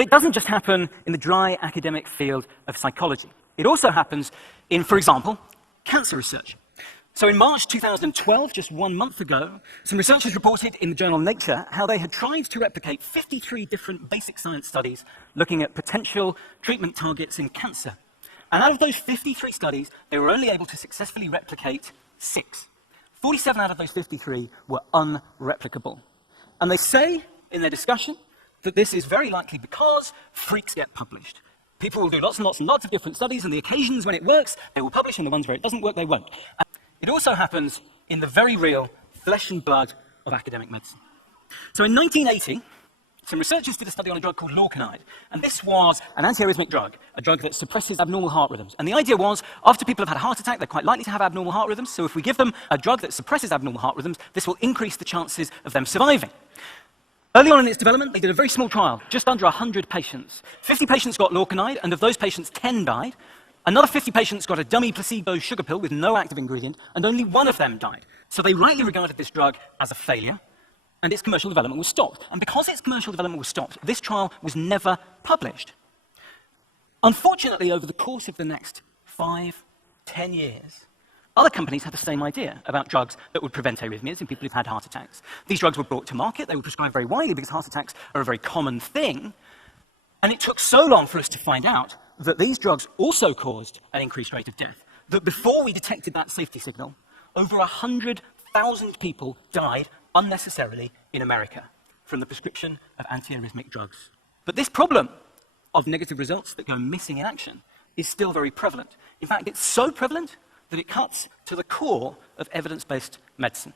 But it doesn't just happen in the dry academic field of psychology. It also happens in, for example, cancer research. So in March 2012, just 1 month ago, some researchers reported in the journal Nature how they had tried to replicate 53 different basic science studies looking at potential treatment targets in cancer. And out of those 53 studies, they were only able to successfully replicate 6. 47 out of those 53 were unreplicable. And they say in their discussion that this is very likely because freaks get published. People will do lots and lots and lots of different studies, and the occasions when it works, they will publish, and the ones where it doesn't work, they won't. And it also happens in the very real flesh and blood of academic medicine. So in 1980, some researchers did a study on a drug called lorcainide, and this was an antiarrhythmic drug, a drug that suppresses abnormal heart rhythms. And the idea was, after people have had a heart attack, they're quite likely to have abnormal heart rhythms, so if we give them a drug that suppresses abnormal heart rhythms, this will increase the chances of them surviving. Early on in its development, they did a very small trial, just under 100 patients. 50 patients got lorcainide, and of those patients, 10 died. Another 50 patients got a dummy placebo sugar pill with no active ingredient, and only 1 of them died. So they rightly regarded this drug as a failure, and its commercial development was stopped. And because its commercial development was stopped, this trial was never published. Unfortunately, over the course of the next 5, 10 years, other companies had the same idea about drugs that would prevent arrhythmias in people who've had heart attacks. These drugs were brought to market, they were prescribed very widely because heart attacks are a very common thing, and it took so long for us to find out that these drugs also caused an increased rate of death, that before we detected that safety signal, over 100,000 people died unnecessarily in America from the prescription of antiarrhythmic drugs. But this problem of negative results that go missing in action is still very prevalent. In fact, it's so prevalent that it cuts to the core of evidence-based medicine.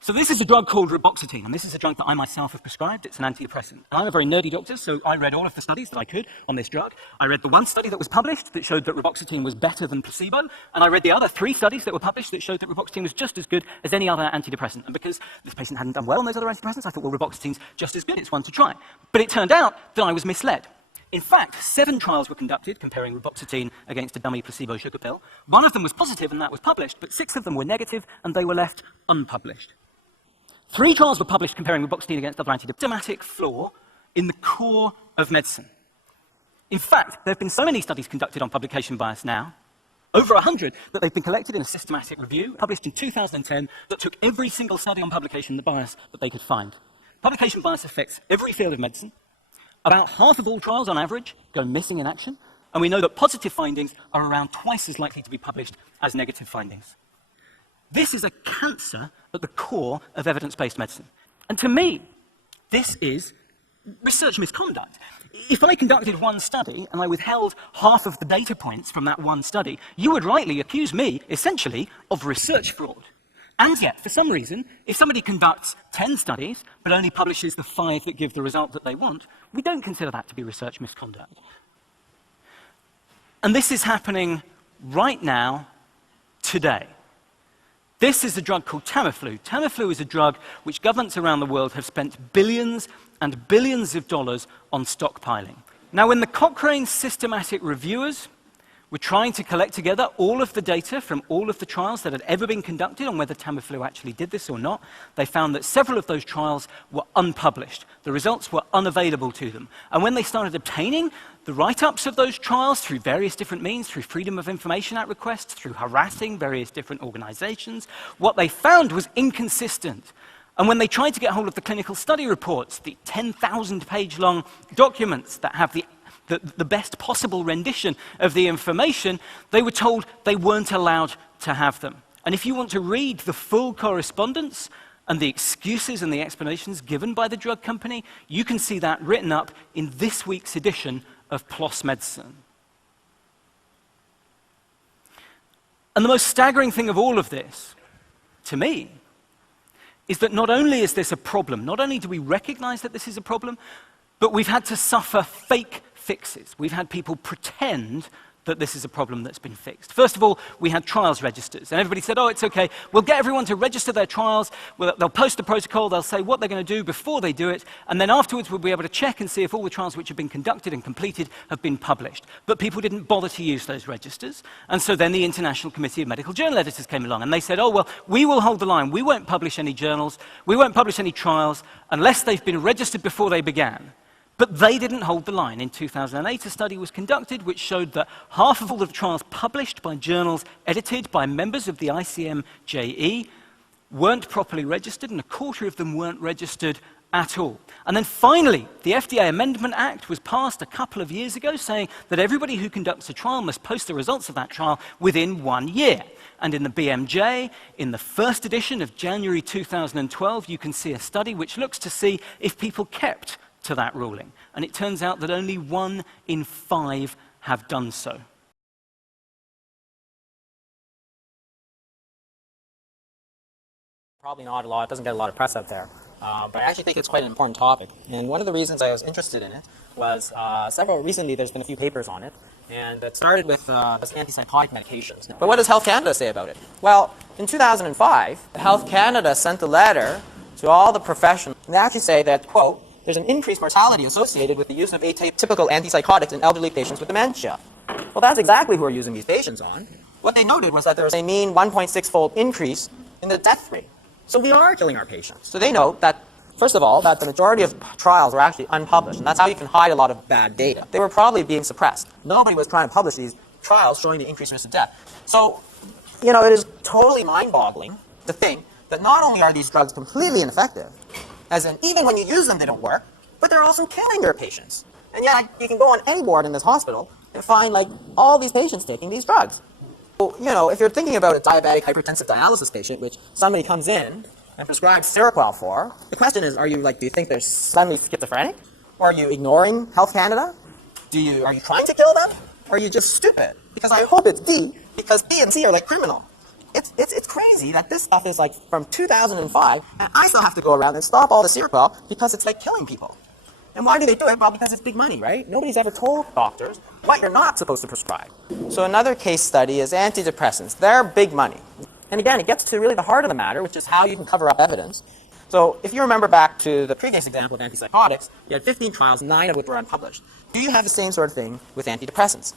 So this is a drug called reboxetine, and this is a drug that I myself have prescribed. It's an antidepressant. And I'm a very nerdy doctor, so I read all of the studies that I could on this drug. I read the one study that was published that showed that reboxetine was better than placebo, and I read the other 3 studies that were published that showed that reboxetine was just as good as any other antidepressant. And because this patient hadn't done well on those other antidepressants, I thought, well, reboxetine's just as good, it's one to try. But it turned out that I was misled. In fact, 7 trials were conducted comparing reboxetine against a dummy placebo sugar pill. 1 of them was positive, and that was published, but 6 of them were negative, and they were left unpublished. 3 trials were published comparing reboxetine against other antidepressants. Systematic flaw in the core of medicine. In fact, there have been so many studies conducted on publication bias now, over 100, that they've been collected in a systematic review, published in 2010, that took every single study on publication bias that they could find. Publication bias affects every field of medicine. About half of all trials, on average, go missing in action, and we know that positive findings are around twice as likely to be published as negative findings. This is a cancer at the core of evidence-based medicine. And to me, this is research misconduct. If I conducted one study and I withheld half of the data points from that one study, you would rightly accuse me, essentially, of research fraud. And yet, for some reason, if somebody conducts 10 studies but only publishes the 5 that give the result that they want, we don't consider that to be research misconduct. And this is happening right now, today. This is a drug called Tamiflu. Tamiflu is a drug which governments around the world have spent billions and billions of dollars on stockpiling. Now, when the Cochrane systematic reviewers were trying to collect together all of the data from all of the trials that had ever been conducted on whether Tamiflu actually did this or not, they found that several of those trials were unpublished. The results were unavailable to them. And when they started obtaining the write-ups of those trials through various different means, through Freedom of Information Act requests, through harassing various different organizations, what they found was inconsistent. And when they tried to get hold of the clinical study reports, the 10,000-page long documents that have the best possible rendition of the information, they were told they weren't allowed to have them. And if you want to read the full correspondence and the excuses and the explanations given by the drug company, you can see that written up in this week's edition of PLOS Medicine. And the most staggering thing of all of this, to me, is that not only is this a problem, not only do we recognize that this is a problem, but we've had to suffer fake fixes. We've had people pretend that this is a problem that's been fixed. First of all, we had trials registers, and everybody said, oh, it's okay, we'll get everyone to register their trials, they'll post the protocol, they'll say what they're going to do before they do it, and then afterwards we'll be able to check and see if all the trials which have been conducted and completed have been published. But people didn't bother to use those registers, and so then the International Committee of Medical Journal Editors came along, and they said, oh, well, we will hold the line, we won't publish any journals, we won't publish any trials unless they've been registered before they began. But they didn't hold the line. In 2008, a study was conducted which showed that half of all the trials published by journals edited by members of the ICMJE weren't properly registered, and a quarter of them weren't registered at all. And then finally, the FDA Amendment Act was passed a couple of years ago saying that everybody who conducts a trial must post the results of that trial within 1 year. And in the BMJ, in the first edition of January 2012, you can see a study which looks to see if people kept to that ruling. And it turns out that only 1 in 5 have done so. Probably not a lot, it doesn't get a lot of press out there. But I actually think it's quite an important topic. And one of the reasons I was interested in it was recently there's been a few papers on it. And it started with this antipsychotic medications. But what does Health Canada say about it? Well, in 2005, Health Canada sent a letter to all the professionals. And they actually say that, quote, there's an increased mortality associated with the use of atypical antipsychotics in elderly patients with dementia. Well, that's exactly who we're using these patients on. What they noted was that there was a mean 1.6-fold increase in the death rate. So we are killing our patients. So they note that, first of all, that the majority of trials were actually unpublished, and that's how you can hide a lot of bad data. They were probably being suppressed. Nobody was trying to publish these trials showing the increased risk of death. So, you know, it is totally mind-boggling to think that not only are these drugs completely ineffective, as in even when you use them they don't work, but they're also killing your patients. And yet you can go on any ward in this hospital and find like all these patients taking these drugs. So, you know, if you're thinking about a diabetic hypertensive dialysis patient, which somebody comes in and prescribes Seroquel for, the question is, do you think they're suddenly schizophrenic? Or are you ignoring Health Canada? Are you trying to kill them? Or are you just stupid? Because I hope it's D, because B and C are like criminal. It's crazy that this stuff is like from 2005, and I still have to go around and stop all the Seroquel because it's like killing people. And why do they do it? Well, because it's big money, right? Nobody's ever told doctors what you're not supposed to prescribe. So another case study is antidepressants. They're big money. And again, it gets to really the heart of the matter, which is how you can cover up evidence. So if you remember back to the previous example of antipsychotics, you had 15 trials, 9 of which were unpublished. Do you have the same sort of thing with antidepressants?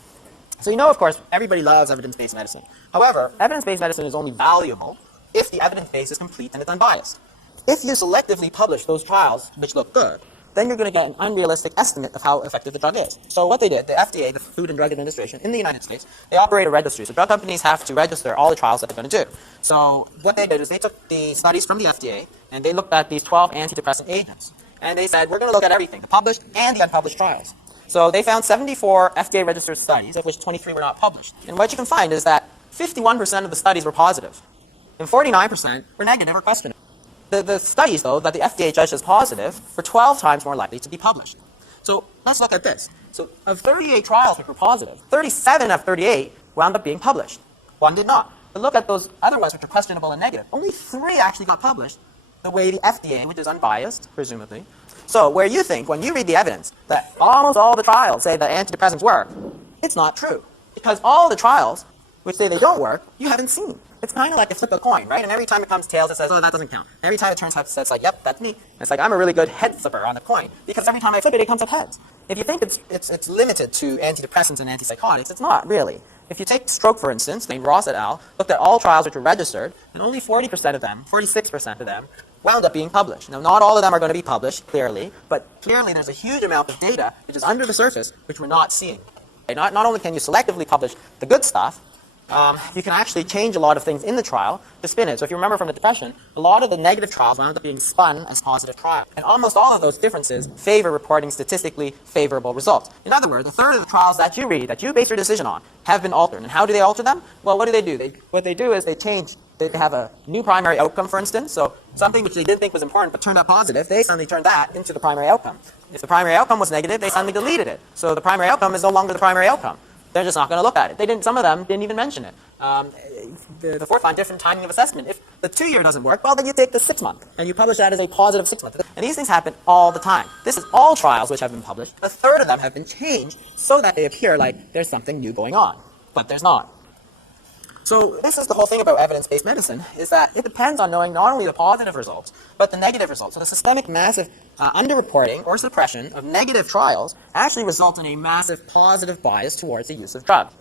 So you know, of course, everybody loves evidence-based medicine. However, evidence-based medicine is only valuable if the evidence base is complete and it's unbiased. If you selectively publish those trials which look good, then you're going to get an unrealistic estimate of how effective the drug is. So what they did, the FDA, the Food and Drug Administration in the United States, they operate a registry. So drug companies have to register all the trials that they're going to do. So what they did is they took the studies from the FDA and they looked at these 12 antidepressant agents. And they said, we're going to look at everything, the published and the unpublished trials. So they found 74 FDA-registered studies, of which 23 were not published. And what you can find is that 51% of the studies were positive, and 49% were negative or questionable. The studies, though, that the FDA judged as positive were 12 times more likely to be published. So let's look at this. So of 38 trials which were positive, 37 of 38 wound up being published. 1 did not. But look at those other ones which are questionable and negative. Only 3 actually got published the way the FDA, which is unbiased, presumably. So where you think, when you read the evidence, that almost all the trials say that antidepressants work, it's not true. Because all the trials which say they don't work, you haven't seen. It's kind of like a flip a coin, right? And every time it comes tails, it says, oh, that doesn't count. Every time it turns heads, it's like, yep, that's me. And it's like, I'm a really good head flipper on the coin, because every time I flip it, it comes up heads. If you think it's limited to antidepressants and antipsychotics, it's not really. If you take stroke, for instance, Ross et al. Looked at all trials which were registered, and only 40% of them, 46% of them, wound up being published. Now, not all of them are going to be published, clearly, but clearly there's a huge amount of data which is under the surface which we're not seeing. Okay? Not only can you selectively publish the good stuff, you can actually change a lot of things in the trial to spin it. So if you remember from the Depression, a lot of the negative trials wound up being spun as positive trials. And almost all of those differences favor reporting statistically favorable results. In other words, a third of the trials that you read, that you base your decision on, have been altered. And how do they alter them? Well, what do? What they do is they change. They have a new primary outcome, for instance. So something which they didn't think was important but turned out positive, they suddenly turned that into the primary outcome. If the primary outcome was negative, they suddenly deleted it. So the primary outcome is no longer the primary outcome. They're just not going to look at it. Some of them didn't even mention it. The fourth one, different timing of assessment. If the 2-year doesn't work, well, then you take the 6-month, and you publish that as a positive 6-month. And these things happen all the time. This is all trials which have been published. A third of them have been changed so that they appear like there's something new going on. But there's not. So this is the whole thing about evidence-based medicine, is that it depends on knowing not only the positive results, but the negative results. So the systemic massive underreporting or suppression of negative trials actually results in a massive positive bias towards the use of drugs.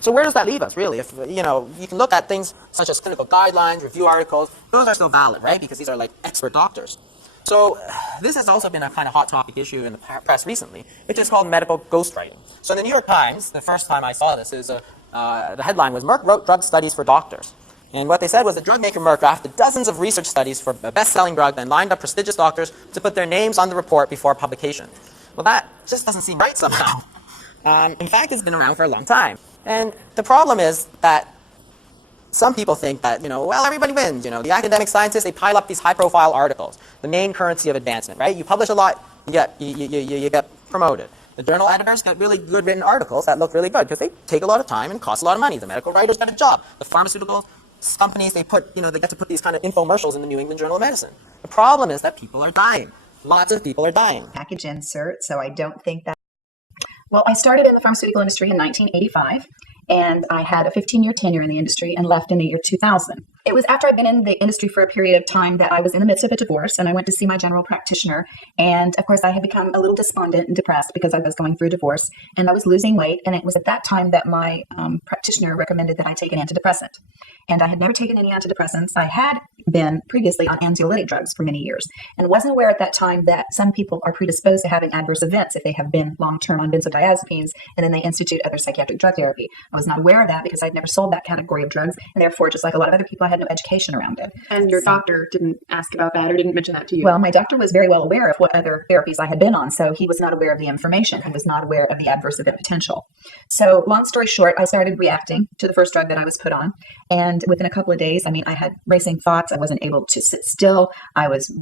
So where does that leave us, really? If, you can look at things such as clinical guidelines, review articles, those are still valid, right? Because these are like expert doctors. So this has also been a kind of hot topic issue in the press recently, which is called medical ghostwriting. So in the New York Times, the first time I saw this is the headline was Merck wrote drug studies for doctors. And what they said was the drug maker Merck drafted dozens of research studies for a best-selling drug, then lined up prestigious doctors to put their names on the report before publication. Well, that just doesn't seem right somehow. In fact, it's been around for a long time. And the problem is that some people think that, well, everybody wins. The academic scientists, they pile up these high-profile articles, the main currency of advancement, right? You publish a lot, you get promoted. The journal editors get really good written articles that look really good because they take a lot of time and cost a lot of money. The medical writers get a job. The pharmaceutical companies, they get to put these kind of infomercials in the New England Journal of Medicine. The problem is that people are dying. Lots of people are dying. Package insert, so I don't think that. Well, I started in the pharmaceutical industry in 1985, and I had a 15-year tenure in the industry and left in the year 2000. It was after I'd been in the industry for a period of time that I was in the midst of a divorce, and I went to see my general practitioner. And of course, I had become a little despondent and depressed because I was going through a divorce, and I was losing weight. And it was at that time that my practitioner recommended that I take an antidepressant. And I had never taken any antidepressants. I had been previously on anxiolytic drugs for many years, and wasn't aware at that time that some people are predisposed to having adverse events if they have been long-term on benzodiazepines, and then they institute other psychiatric drug therapy. I was not aware of that because I'd never sold that category of drugs, and therefore, just like a lot of other people, I had no education around it. And your doctor didn't ask about that or didn't mention that to you? Well, my doctor was very well aware of what other therapies I had been on, so he was not aware of the information. He was not aware of the adverse event potential. So long story short, I started reacting to the first drug that I was put on, and within a couple of days, I had racing thoughts. I wasn't able to sit still. I was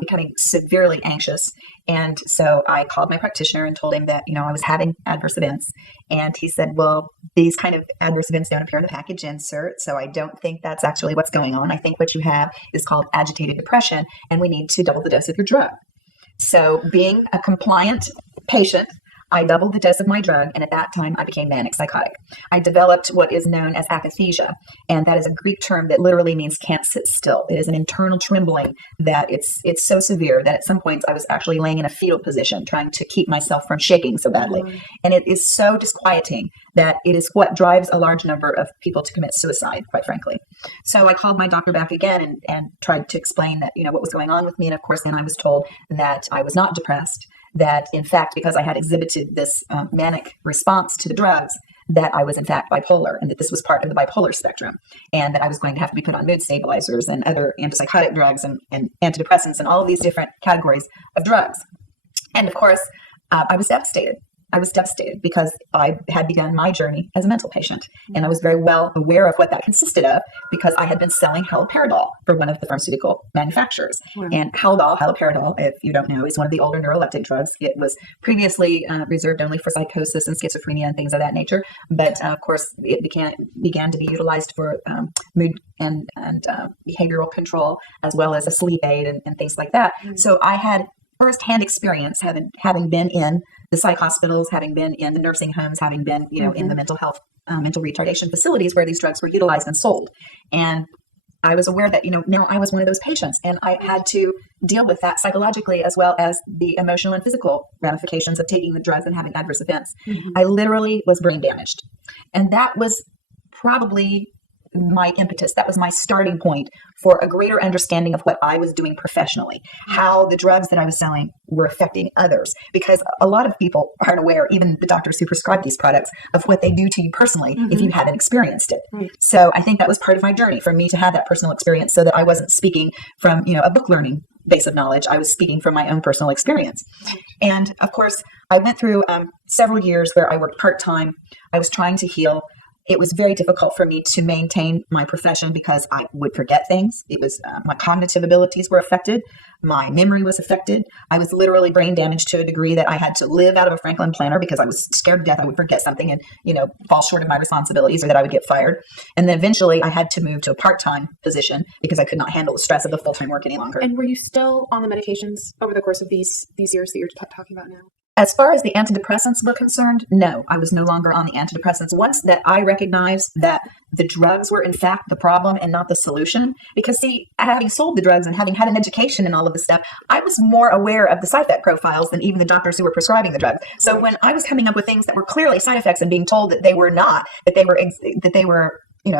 becoming severely anxious. And so I called my practitioner and told him that, I was having adverse events. And he said, well, these kind of adverse events don't appear in the package insert, so I don't think that's actually what's going on. I think what you have is called agitated depression, and we need to double the dose of your drug. So being a compliant patient, I doubled the dose of my drug, and at that time, I became manic psychotic. I developed what is known as akathisia, and that is a Greek term that literally means can't sit still. It is an internal trembling that it's so severe that at some points I was actually laying in a fetal position, trying to keep myself from shaking so badly. And it is so disquieting that it is what drives a large number of people to commit suicide, quite frankly. So I called my doctor back again and tried to explain that, what was going on with me. And of course, then I was told that I was not depressed, that in fact, because I had exhibited this manic response to the drugs, that I was in fact bipolar, and that this was part of the bipolar spectrum, and that I was going to have to be put on mood stabilizers and other antipsychotic drugs and antidepressants and all of these different categories of drugs. And of course, I was devastated. I was devastated because I had begun my journey as a mental patient, and I was very well aware of what that consisted of because I had been selling haloperidol for one of the pharmaceutical manufacturers. And haloperidol, if you don't know, is one of the older neuroleptic drugs. It was previously reserved only for psychosis and schizophrenia and things of that nature, but of course it began to be utilized for mood and behavioral control, as well as a sleep aid and things like that. So I had firsthand experience having been in the psych hospitals, having been in the nursing homes, having been, in the mental health, mental retardation facilities where these drugs were utilized and sold. And I was aware that, now I was one of those patients, and I had to deal with that psychologically as well as the emotional and physical ramifications of taking the drugs and having adverse events. I literally was brain damaged. And that was probably my impetus. That was my starting point for a greater understanding of what I was doing professionally, how the drugs that I was selling were affecting others, because a lot of people aren't aware, even the doctors who prescribe these products, of what they do to you personally if you haven't experienced it. So I think that was part of my journey, for me to have that personal experience, so that I wasn't speaking from, a book learning base of knowledge. I was speaking from my own personal experience. And of course, I went through several years where I worked part-time. I was trying to heal. It was very difficult for me to maintain my profession because I would forget things. It was my cognitive abilities were affected. My memory was affected. I was literally brain damaged to a degree that I had to live out of a Franklin planner because I was scared to death I would forget something and, fall short of my responsibilities, or that I would get fired. And then eventually I had to move to a part-time position because I could not handle the stress of the full-time work any longer. And were you still on the medications over the course of these years that you're talking about now? As far as the antidepressants were concerned, no, I was no longer on the antidepressants. Once that I recognized that the drugs were in fact the problem and not the solution, because see, having sold the drugs and having had an education and all of this stuff, I was more aware of the side effect profiles than even the doctors who were prescribing the drugs. So when I was coming up with things that were clearly side effects and being told that they were not, that they were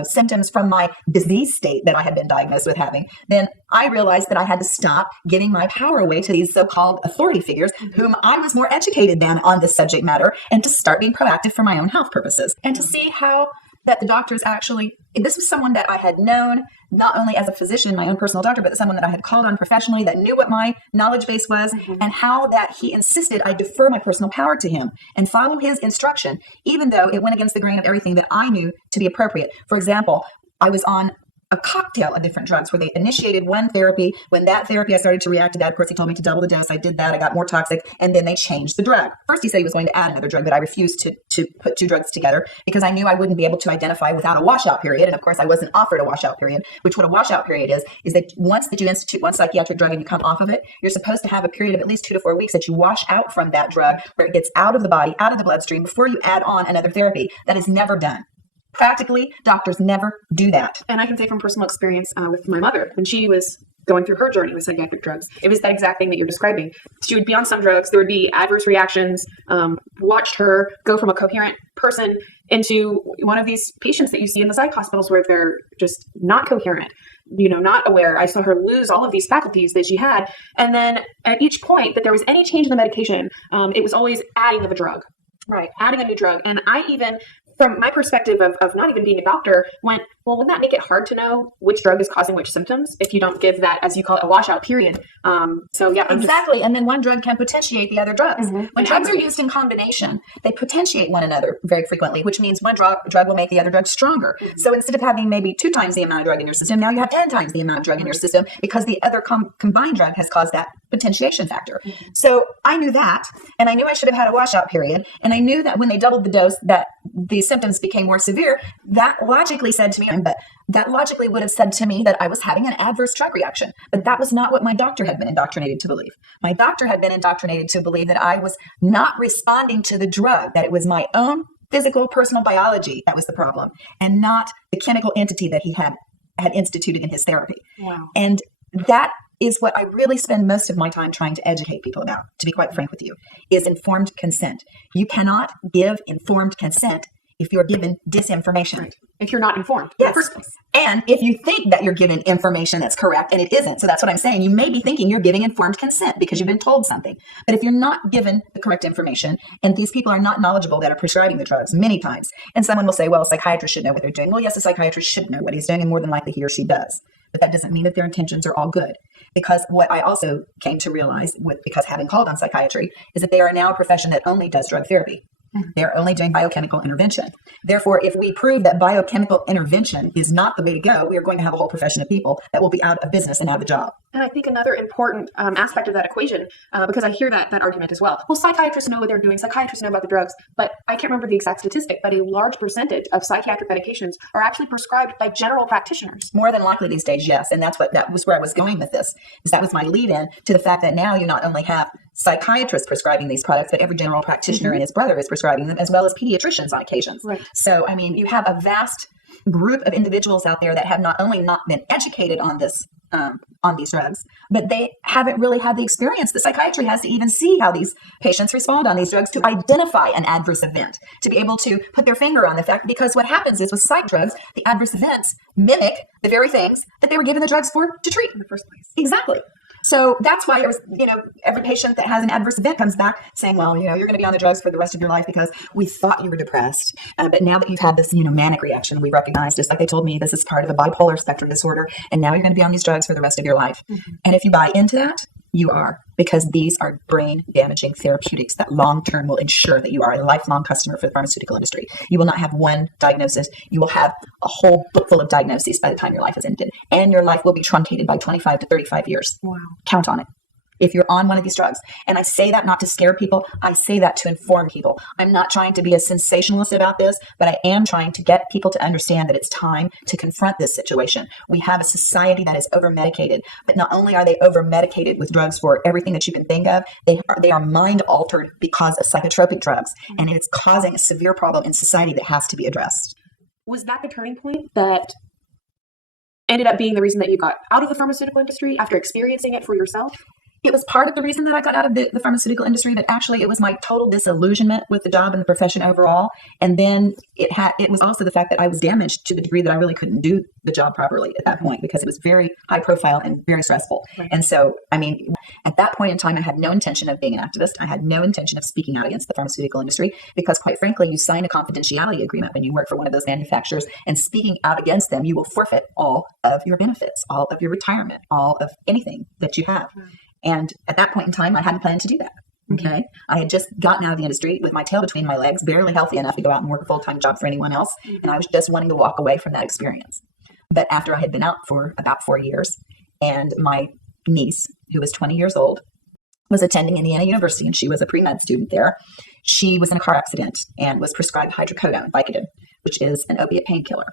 symptoms from my disease state that I had been diagnosed with having, then I realized that I had to stop giving my power away to these so-called authority figures whom I was more educated than on this subject matter, and to start being proactive for my own health purposes, and to see how that the doctors actually, this was someone that I had known not only as a physician, my own personal doctor, but someone that I had called on professionally that knew what my knowledge base was, and how that he insisted I defer my personal power to him and follow his instruction, even though it went against the grain of everything that I knew to be appropriate. For example, I was on a cocktail of different drugs where they initiated one therapy. When that therapy, I started to react to that. Of course, he told me to double the dose. I did that. I got more toxic. And then they changed the drug. First, he said he was going to add another drug, but I refused to put two drugs together because I knew I wouldn't be able to identify without a washout period. And of course, I wasn't offered a washout period, which what a washout period is that once that you institute one psychiatric drug and you come off of it, you're supposed to have a period of at least 2 to 4 weeks that you wash out from that drug where it gets out of the body, out of the bloodstream before you add on another therapy. That is never done. Practically, doctors never do that. And I can say from personal experience with my mother, when she was going through her journey with psychiatric drugs, it was that exact thing that you're describing. She would be on some drugs, there would be adverse reactions, watched her go from a coherent person into one of these patients that you see in the psych hospitals where they're just not coherent, not aware. I saw her lose all of these faculties that she had. And then at each point that there was any change in the medication, it was always adding of a drug. Right. Adding a new drug. And I even, from my perspective of not even being a doctor, went, well, wouldn't that make it hard to know which drug is causing which symptoms if you don't give that, as you call it, a washout period? Exactly. And then one drug can potentiate the other drugs. When drugs are used in combination, they potentiate one another very frequently, which means one drug will make the other drug stronger. So instead of having maybe 2 times the amount of drug in your system, now you have 10 times the amount of drug in your system because the other combined drug has caused that potentiation factor. So I knew that, and I knew I should have had a washout period, and I knew that when they doubled the dose that the symptoms became more severe. That logically said to me, but that logically would have said to me that I was having an adverse drug reaction. But that was not what my doctor had been indoctrinated to believe. My doctor had been indoctrinated to believe that I was not responding to the drug, that it was my own physical, personal biology that was the problem, and not the chemical entity that he had instituted in his therapy. Wow. And that is what I really spend most of my time trying to educate people about, to be quite frank with you, is informed consent. You cannot give informed consent if you're given disinformation. Right. If you're not informed yes. in the first place. And if you think that you're given information that's correct and it isn't. So that's what I'm saying. You may be thinking you're giving informed consent because you've been told something. But if you're not given the correct information, and these people are not knowledgeable that are prescribing the drugs many times, and someone will say, well, a psychiatrist should know what they're doing. Well, yes, a psychiatrist should know what he's doing, and more than likely he or she does. But that doesn't mean that their intentions are all good. Because what I also came to realize, because having called on psychiatry, is that they are now a profession that only does drug therapy. They're only doing biochemical intervention. Therefore, if we prove that biochemical intervention is not the way to go, we are going to have a whole profession of people that will be out of business and out of a job. And I think another important aspect of that equation, because I hear that argument as well. Well, psychiatrists know what they're doing. Psychiatrists know about the drugs, but I can't remember the exact statistic, but a large percentage of psychiatric medications are actually prescribed by general practitioners. More than likely these days, yes. And that was where I was going with this. Is that was my lead-in to the fact that now you not only have psychiatrists prescribing these products, but every general practitioner and his brother is prescribing them, as well as pediatricians on occasions. Right. So, I mean, you have a vast group of individuals out there that have not only not been educated on this, on these drugs, but they haven't really had the experience that psychiatry has to even see how these patients respond on these drugs, to identify an adverse event, to be able to put their finger on the fact, because what happens is with psych drugs, the adverse events mimic the very things that they were given the drugs for to treat In the first place. Exactly. So that's why it was, every patient that has an adverse event comes back saying, well, you're going to be on the drugs for the rest of your life because we thought you were depressed. But now that you've had this, manic reaction, we recognize, just like they told me, this is part of a bipolar spectrum disorder. And now you're going to be on these drugs for the rest of your life. And if you buy into that, you are, because these are brain damaging therapeutics that long term will ensure that you are a lifelong customer for the pharmaceutical industry. You will not have one diagnosis. You will have a whole book full of diagnoses by the time your life is ended. And your life will be truncated by 25 to 35 years. Wow. Count on it. If you're on one of these drugs. And I say that not to scare people. I say that to inform people. I'm not trying to be a sensationalist about this, but I am trying to get people to understand that it's time to confront this situation. We have a society that is over-medicated, but not only are they over-medicated with drugs for everything that you can think of, they are mind-altered because of psychotropic drugs. And it's causing a severe problem in society that has to be addressed. Was that the turning point that ended up being the reason that you got out of the pharmaceutical industry after experiencing it for yourself? It was part of the reason that I got out of the pharmaceutical industry, but actually it was my total disillusionment with the job and the profession overall. And then it was also the fact that I was damaged to the degree that I really couldn't do the job properly at that point, because it was very high profile and very stressful. Right. And so, I mean, at that point in time, I had no intention of being an activist. I had no intention of speaking out against the pharmaceutical industry, because quite frankly, you sign a confidentiality agreement when you work for one of those manufacturers, and speaking out against them, you will forfeit all of your benefits, all of your retirement, all of anything that you have. And at that point in time, I hadn't planned to do that. Okay. I had just gotten out of the industry with my tail between my legs, barely healthy enough to go out and work a full-time job for anyone else. And I was just wanting to walk away from that experience. But after I had been out for about 4 years, and my niece, who was 20 years old, was attending Indiana University, and she was a pre-med student there. She was in a car accident and was prescribed hydrocodone, Vicodin, which is an opiate painkiller.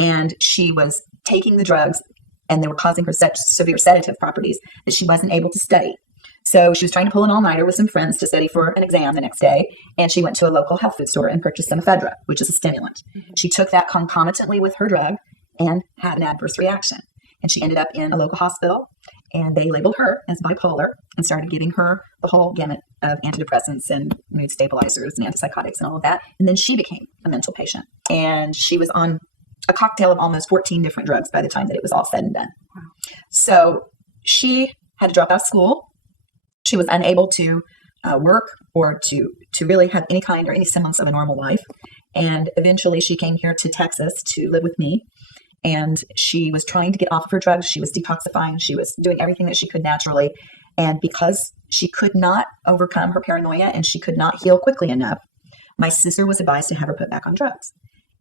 And she was taking the drugs, and they were causing her such severe sedative properties that she wasn't able to study. So she was trying to pull an all-nighter with some friends to study for an exam the next day, and she went to a local health food store and purchased some ephedra, which is a stimulant. She took that concomitantly with her drug and had an adverse reaction. And she ended up in a local hospital, and they labeled her as bipolar and started giving her the whole gamut of antidepressants and mood stabilizers and antipsychotics and all of that. And then she became a mental patient, and she was on a cocktail of almost 14 different drugs by the time that it was all said and done. Wow. So she had to drop out of school. She was unable to work or to really have any kind or any semblance of a normal life. And eventually she came here to Texas to live with me. And she was trying to get off of her drugs. She was detoxifying. She was doing everything that she could naturally. And because she could not overcome her paranoia and she could not heal quickly enough, my sister was advised to have her put back on drugs.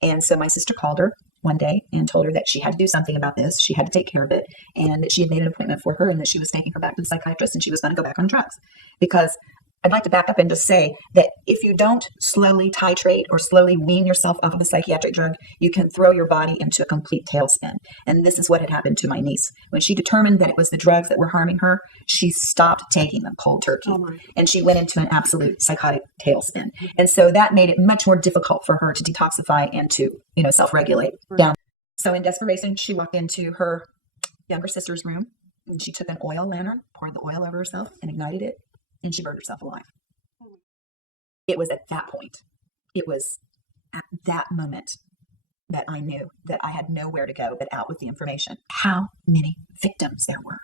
And so my sister called her one day and told her that she had to do something about this. She had to take care of it, and that she had made an appointment for her, and that she was taking her back to the psychiatrist, and she was going to go back on drugs. Because I'd like to back up and just say that if you don't slowly titrate or slowly wean yourself off of a psychiatric drug, you can throw your body into a complete tailspin. And this is what had happened to my niece. When she determined that it was the drugs that were harming her, she stopped taking them cold turkey. And she went into an absolute psychotic tailspin. And so that made it much more difficult for her to detoxify and to, self-regulate down. So in desperation, she walked into her younger sister's room, and she took an oil lantern, poured the oil over herself and ignited it, and she burned herself alive. It was at that point, it was at that moment that I knew that I had nowhere to go but out with the information. How many victims there were.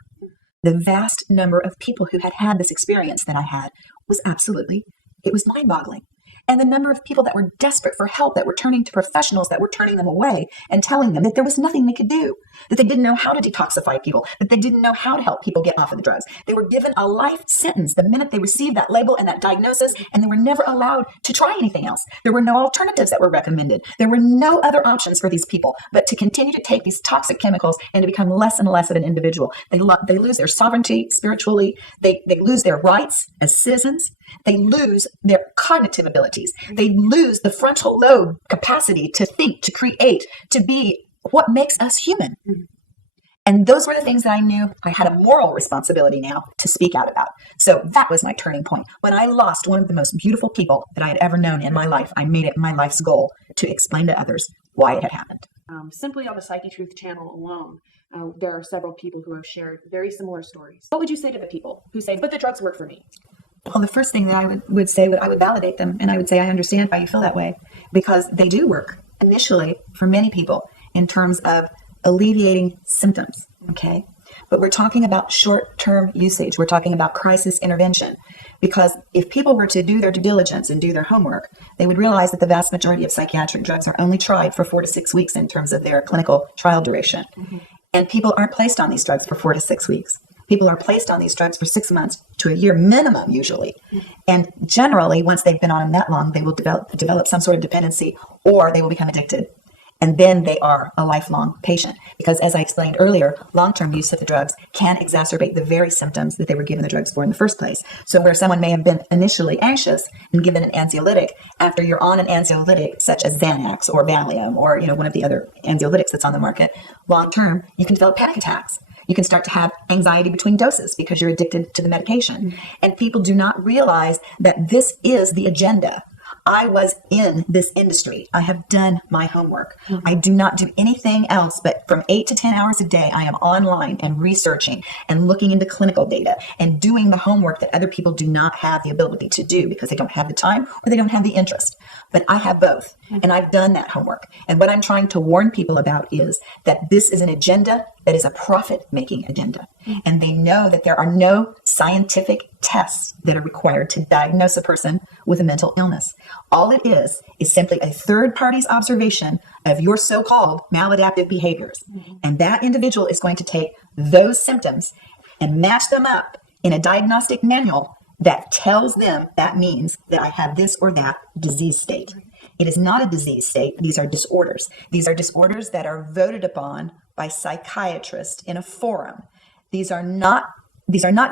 The vast number of people who had had this experience that I had was it was mind-boggling. And the number of people that were desperate for help, that were turning to professionals, that were turning them away and telling them that there was nothing they could do, that they didn't know how to detoxify people, that they didn't know how to help people get off of the drugs. They were given a life sentence the minute they received that label and that diagnosis, and they were never allowed to try anything else. There were no alternatives that were recommended. There were no other options for these people but to continue to take these toxic chemicals and to become less and less of an individual. They lose their sovereignty spiritually. They lose their rights as citizens. They lose their cognitive abilities. They lose the frontal lobe capacity to think, to create, to be what makes us human. And those were the things that I knew I had a moral responsibility now to speak out about. So that was my turning point. When I lost one of the most beautiful people that I had ever known in my life, I made it my life's goal to explain to others why it had happened. Simply on the Psyche Truth channel alone, there are several people who have shared very similar stories. What would you say to the people who say, but the drugs work for me? Well, the first thing that I would say, I would validate them, and I would say, I understand why you feel that way, because they do work initially for many people in terms of alleviating symptoms, okay? But we're talking about short-term usage. We're talking about crisis intervention, because if people were to do their due diligence and do their homework, they would realize that the vast majority of psychiatric drugs are only tried for 4 to 6 weeks in terms of their clinical trial duration. And people aren't placed on these drugs for 4 to 6 weeks. People are placed on these drugs for 6 months to a year minimum, usually. And generally, once they've been on them that long, they will develop some sort of dependency, or they will become addicted. And then they are a lifelong patient. Because as I explained earlier, long-term use of the drugs can exacerbate the very symptoms that they were given the drugs for in the first place. So where someone may have been initially anxious and given an anxiolytic, after you're on an anxiolytic such as Xanax or Valium or one of the other anxiolytics that's on the market, long-term, you can develop panic attacks. You can start to have anxiety between doses because you're addicted to the medication. And people do not realize that this is the agenda. I was in this industry. I have done my homework. I do not do anything else but from 8 to 10 hours a day, I am online and researching and looking into clinical data and doing the homework that other people do not have the ability to do because they don't have the time or they don't have the interest. But I have both, and I've done that homework. And what I'm trying to warn people about is that this is an agenda that is a profit-making agenda. And they know that there are no scientific tests that are required to diagnose a person with a mental illness. All it is simply a third party's observation of your so-called maladaptive behaviors. And that individual is going to take those symptoms and match them up in a diagnostic manual that tells them that means that I have this or that disease state. It is not a disease state. These are disorders. These are disorders that are voted upon by psychiatrists in a forum. These are not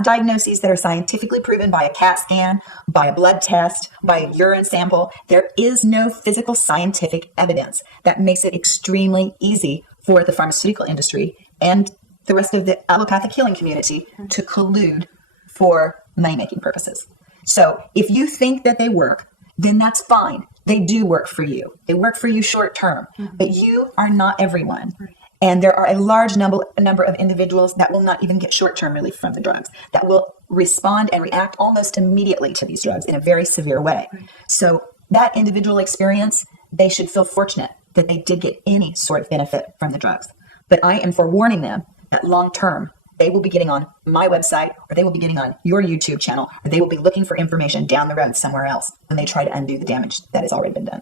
diagnoses that are scientifically proven by a CAT scan, by a blood test, by a urine sample. There is no physical scientific evidence. That makes it extremely easy for the pharmaceutical industry and the rest of the allopathic healing community to collude for money-making purposes. So if you think that they work, then that's fine. They do work for you. They work for you short term, but you are not everyone. And there are a large number of individuals that will not even get short-term relief from the drugs, that will respond and react almost immediately to these drugs in a very severe way. So that individual experience, they should feel fortunate that they did get any sort of benefit from the drugs. But I am forewarning them that long-term, they will be getting on my website, or they will be getting on your YouTube channel, or they will be looking for information down the road somewhere else when they try to undo the damage that has already been done.